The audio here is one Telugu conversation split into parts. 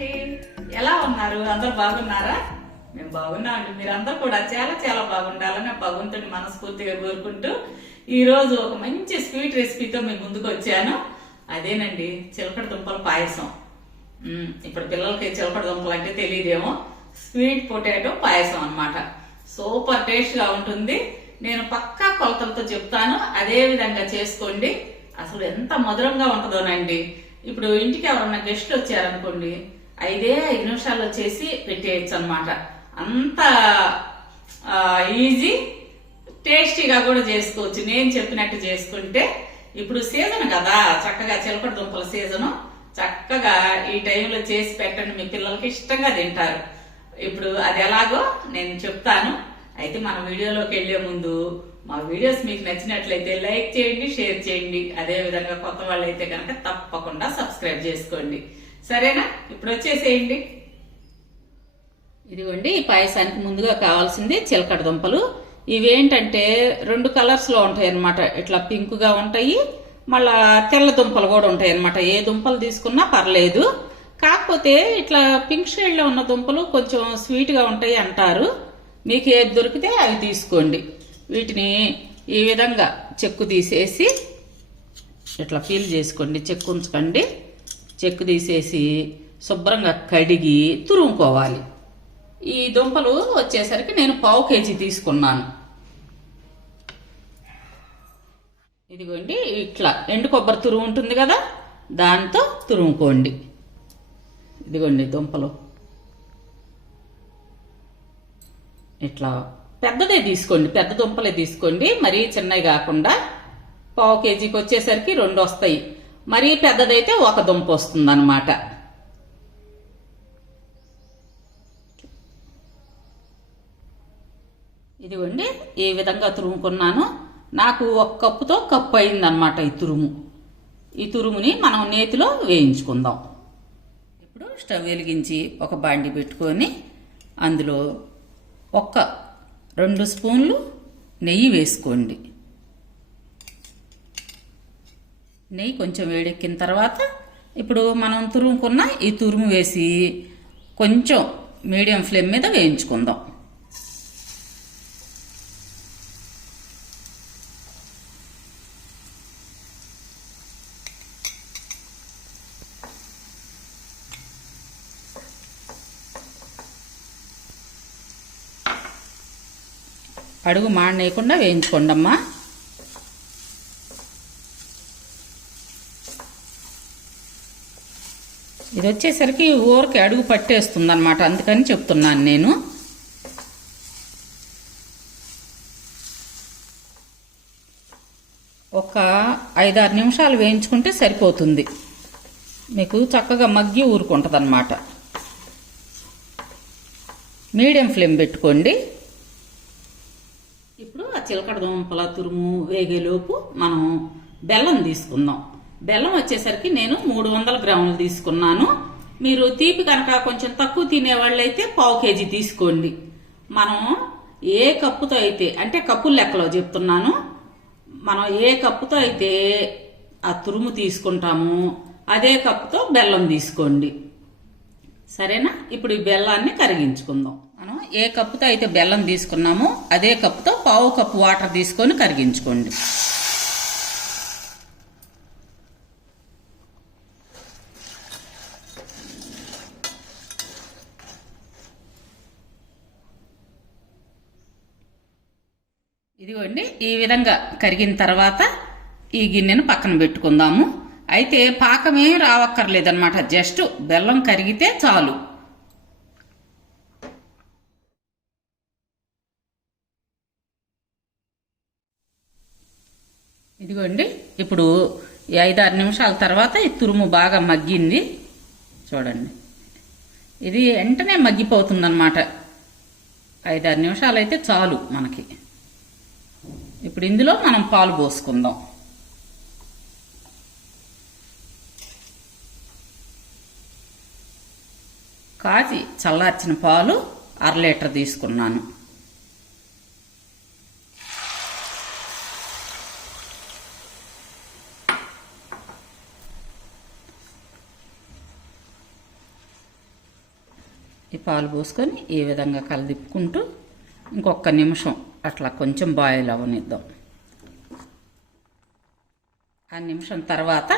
అండి ఎలా ఉన్నారు? అందరు బాగున్నారా? మేము బాగున్నామండి మీరందరూ కూడా చాలా చాలా బాగుండాలని భగవంతుని మనస్ఫూర్తిగా కోరుకుంటూ ఈ రోజు ఒక మంచి స్వీట్ రెసిపీతో మీ ముందుకు వచ్చాను. అదేనండి చిలకడ దుంపల పాయసం. ఇప్పుడు పిల్లలకి చిలకడ దుంపలు అంటే తెలియదేమో. స్వీట్ పొటాటో పాయసం అన్నమాట. సూపర్ టేస్ట్గా ఉంటుంది. నేను పక్కా కొలతలతో చెప్తాను. అదే విధంగా చేసుకోండి. అసలు ఎంత మధురంగా ఉంటుందోనండి. ఇప్పుడు ఇంటికి ఎవరన్నా గెస్ట్లు వచ్చారనుకోండి ఐదే ఐదు నిమిషాల్లో చేసి పెట్టేయచ్చు అనమాట అంత ఈజీ టేస్టీగా కూడా చేసుకోవచ్చు. నేను చెప్పినట్టు చేసుకుంటే ఇప్పుడు సీజన్ కదా చక్కగా చిలకడ దుంపల సీజను. చక్కగా ఈ టైంలో చేసి పెట్టండి మీ పిల్లలకి ఇష్టంగా తింటారు. ఇప్పుడు అది ఎలాగో నేను చెప్తాను. అయితే మన వీడియోలోకి వెళ్ళే ముందు మా వీడియోస్ మీకు నచ్చినట్లయితే లైక్ చేయండి షేర్ చేయండి. అదేవిధంగా కొత్త వాళ్ళు అయితే కనుక తప్పకుండా సబ్స్క్రైబ్ చేసుకోండి. సరేనా? ఇప్పుడు వచ్చేసేయండి. ఇదిగోండి ఈ పాయసానికి ముందుగా కావాల్సింది చిలకడ దుంపలు. ఇవేంటంటే రెండు కలర్స్లో ఉంటాయి అనమాట ఇట్లా పింక్గా ఉంటాయి మళ్ళా తెల్ల దుంపలు కూడా ఉంటాయి అన్నమాట ఏ దుంపలు తీసుకున్నా పర్లేదు. కాకపోతే ఇట్లా పింక్ షేడ్లో ఉన్న దుంపలు కొంచెం స్వీట్గా ఉంటాయి అంటారు. మీకు ఏది దొరికితే అవి తీసుకోండి. వీటిని ఈ విధంగా చెక్కు తీసేసి ఇట్లా ఫీల్ చేసుకోండి చెక్కు ఉంచకండి. చెక్కు తీసేసి శుభ్రంగా కడిగి తురుముకోవాలి. ఈ దుంపలు వచ్చేసరికి నేను పావు కేజీ తీసుకున్నాను. ఇదిగోండి ఇట్లా ఎండు కొబ్బరి తురుము ఉంటుంది కదా దాంతో తురుముకోండి. ఇదిగోండి దుంపలు. ఇట్లా పెద్దదే తీసుకోండి పెద్ద దుంపలే తీసుకోండి. మరీ చిన్నవి కాకుండా పావు కేజీకి వచ్చేసరికి రెండు వస్తాయి. మరీ పెద్దదైతే ఒక దుంప వస్తుందన్నమాట. ఇదిగోండి ఈ విధంగా తురుముకున్నాను. నాకు ఒక కప్పుతో కప్పు అయిందనమాట ఈ తురుము. ఈ తురుముని మనం నేతిలో వేయించుకుందాం. ఇప్పుడు స్టవ్ వెలిగించి ఒక బాండి పెట్టుకొని అందులో ఒక్క రెండు స్పూన్లు నెయ్యి వేసుకోండి. నెయ్యి కొంచెం వేడెక్కిన తర్వాత ఇప్పుడు మనం తురుముకున్న ఈ తురుము వేసి కొంచెం మీడియం ఫ్లేమ్ మీద వేయించుకుందాం. అడుగు మాడనేయకుండా వేయించుకోండమ్మా. ఇది వచ్చేసరికి ఊరికి అడుగు పట్టేస్తుంది అనమాట అందుకని చెప్తున్నాను నేను. ఒక ఐదారు నిమిషాలు వేయించుకుంటే సరిపోతుంది. మీకు చక్కగా మగ్గి ఊరుకుంటుంది అనమాట మీడియం ఫ్లేమ్ పెట్టుకోండి. ఇప్పుడు ఆ చిలకడ దుంపల తురుము వేగేలోపు మనం బెల్లం తీసుకుందాం. బెల్లం వచ్చేసరికి నేను మూడు వందల గ్రాములు తీసుకున్నాను. మీరు తీపి కనుక కొంచెం తక్కువ తినేవాళ్ళైతే పావు కేజీ తీసుకోండి. మనం ఏ కప్పుతో అయితే అంటే కప్పుల లెక్కలో చెప్తున్నాను. మనం ఏ కప్పుతో అయితే ఆ తురుము తీసుకుంటాము అదే కప్పుతో బెల్లం తీసుకోండి. సరేనా? ఇప్పుడు ఈ బెల్లాన్ని కరిగించుకుందాం. మనం ఏ కప్పుతో అయితే బెల్లం తీసుకున్నామో అదే కప్పుతో పావు కప్పు వాటర్ తీసుకొని కరిగించుకోండి. ఇదిగోండి ఈ విధంగా కరిగిన తర్వాత ఈ గిన్నెను పక్కన పెట్టుకుందాము. అయితే పాకమేం రావక్కర్లేదన్నమాట జస్ట్ బెల్లం కరిగితే చాలు. ఇదిగోండి ఇప్పుడు ఐదారు నిమిషాల తర్వాత ఈ తురుము బాగా మగ్గింది. చూడండి ఇది వెంటనే మగ్గిపోతుందన్నమాట. ఐదారు నిమిషాలు అయితే చాలు మనకి. ఇప్పుడు ఇందులో మనం పాలు పోసుకుందాం. కాచి చల్లార్చిన పాలు అర లీటర్ తీసుకున్నాను. ఈ పాలు పోసుకొని ఈ విధంగా కలదిప్పుకుంటూ ఇంకొక నిమిషం అట్లా కొంచెం బాయిల్ అవనిద్దాం. ఆ నిమిషం తర్వాత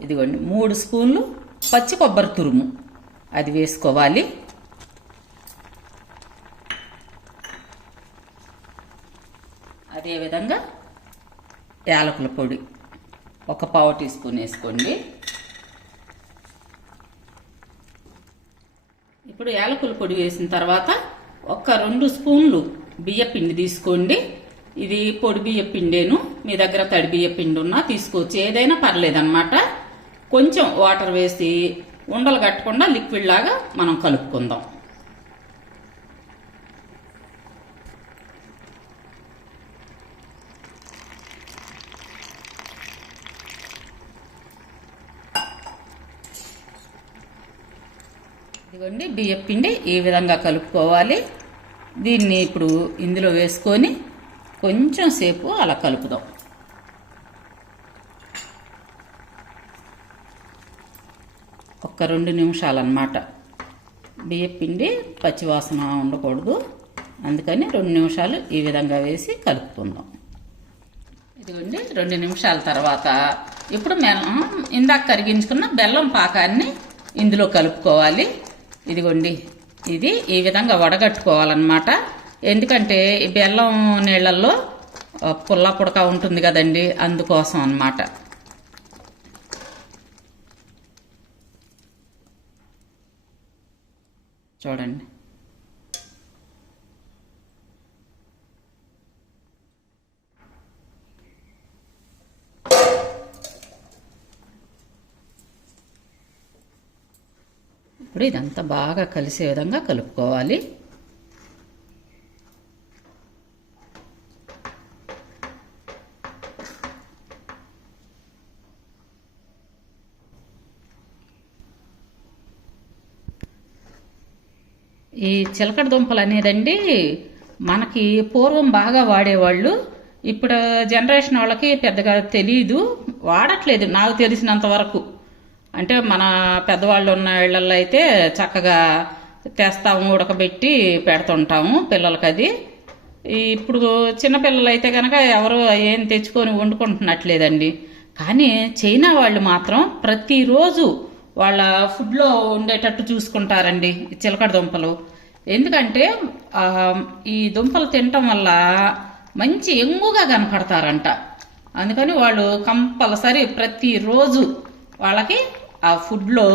ఇదిగోండి మూడు స్పూన్లు పచ్చి కొబ్బరి తురుము. అది వేసుకోవాలి. అదేవిధంగా యాలకుల పొడి ఒక పావు టీ స్పూన్ వేసుకోండి. ఇప్పుడు యాలకుల పొడి వేసిన తర్వాత ఒక రెండు స్పూన్లు బియ్య పిండి తీసుకోండి. ఇది పొడి బియ్య పిండేను. మీ దగ్గర తడి బియ్య పిండి ఉన్నా తీసుకోవచ్చు. ఏదైనా పర్లేదన్నమాట. కొంచెం వాటర్ వేసి ఉండలు కట్టకుండా లిక్విడ్ లాగా మనం కలుపుకుందాం. ఇదిగోండి బియ్యపిండి ఈ విధంగా కలుపుకోవాలి. దీన్ని ఇప్పుడు ఇందులో వేసుకొని కొంచెం సేపు అలా కలుపుదాం. ఒక్క రెండు నిమిషాలు అన్నమాట బియ్యం పిండి పచ్చివాసన ఉండకూడదు. అందుకని రెండు నిమిషాలు ఈ విధంగా వేసి కలుపుకుందాం. ఇదిగోండి రెండు నిమిషాల తర్వాత ఇప్పుడు మనం ఇందాక కరిగించుకున్న బెల్లం పాకాన్ని ఇందులో కలుపుకోవాలి. ఇదిగోండి ఇది ఈ విధంగా వడగట్టుకోవాలన్నమాట. ఎందుకంటే బెల్లం నీళ్ళల్లో పుల్ల పుడక ఉంటుంది కదండి అందుకోసం అన్నమాట. చూడండి. ఇప్పుడు ఇదంతా బాగా కలిసే విధంగా కలుపుకోవాలి. ఈ చిలకడ దుంపలు అనేదండి మనకి పూర్వం బాగా వాడేవాళ్ళు. ఇప్పుడు జనరేషన్ వాళ్ళకి పెద్దగా తెలియదు వాడట్లేదు నాకు తెలిసినంత వరకు. అంటే మన పెద్దవాళ్ళు ఉన్న ఇళ్ళలో అయితే చక్కగా తెస్తాము ఉడకబెట్టి పెడుతుంటాము పిల్లలకి అది ఇప్పుడు చిన్నపిల్లలు అయితే కనుక ఎవరు ఏం తెచ్చుకొని వండుకుంటున్నట్లేదండి. కానీ చైనా వాళ్ళు మాత్రం ప్రతిరోజు వాళ్ళ ఫుడ్లో ఉండేటట్టు చూసుకుంటారండి చిలకడ దుంపలు. ఎందుకంటే ఈ దుంపలు తినటం వల్ల మంచి ఎంగుగా కనపడతారంట. అందుకని వాళ్ళు కంపల్సరీ ప్రతిరోజు వాళ్ళకి ఆ ఫుడ్లో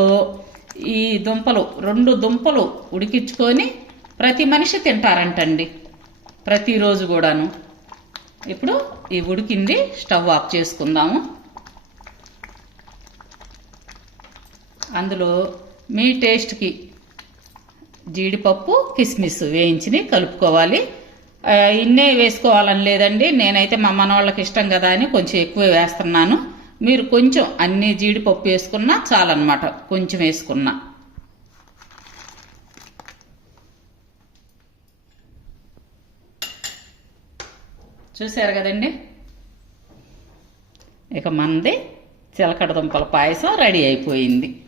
ఈ దుంపలు రెండు దుంపలు ఉడికించుకొని ప్రతి మనిషి తింటారంటండి. ప్రతిరోజు కూడాను. ఇప్పుడు ఈ ఉడికింది స్టవ్ ఆఫ్ చేసుకుందాము. అందులో మీ టేస్ట్కి జీడిపప్పు కిస్మిస్ వేయించిని కలుపుకోవాలి. ఇన్నే వేసుకోవాలని లేదండి. నేనైతే మా మనవాళ్ళకి ఇష్టం కదా అని కొంచెం ఎక్కువ వేస్తున్నాను. మీరు కొంచెం అన్ని జీడిపప్పు వేసుకున్నా చాలన్నమాట. కొంచెం వేసుకున్నా. చూశారు కదండి? ఇక మంది చిలకడ దుంపల పాయసం రెడీ అయిపోయింది.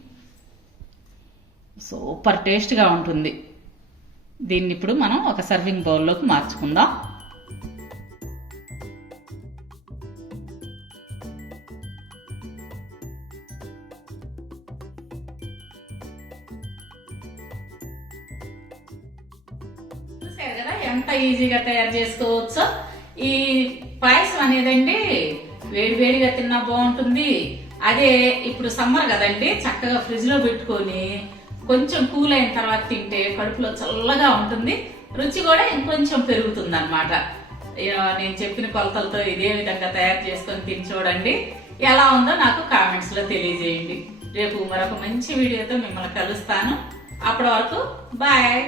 సూపర్ టేస్ట్గా ఉంటుంది. దీన్ని ఇప్పుడు మనం ఒక సర్వింగ్ బౌల్లోకి మార్చుకుందాం. ఎంత ఈజీగా తయారు చేసుకోవచ్చో? ఈ పాయసం అనేదండి వేడి వేడిగా తిన్నా బాగుంటుంది. అదే ఇప్పుడు సమ్మర్ కదండి చక్కగా ఫ్రిడ్జ్లో పెట్టుకొని కొంచెం కూల్ అయిన తర్వాత తింటే కడుపులో చల్లగా ఉంటుంది. రుచి కూడా ఇంకొంచెం పెరుగుతుంది అనమాట నేను చెప్పిన కొలతలతో ఇదే విధంగా తయారు చేసుకొని తిని చూడండి. ఎలా ఉందో నాకు కామెంట్స్లో తెలియజేయండి. రేపు మరొక మంచి వీడియోతో మిమ్మల్ని కలుస్తాను. అప్పటి వరకు బాయ్!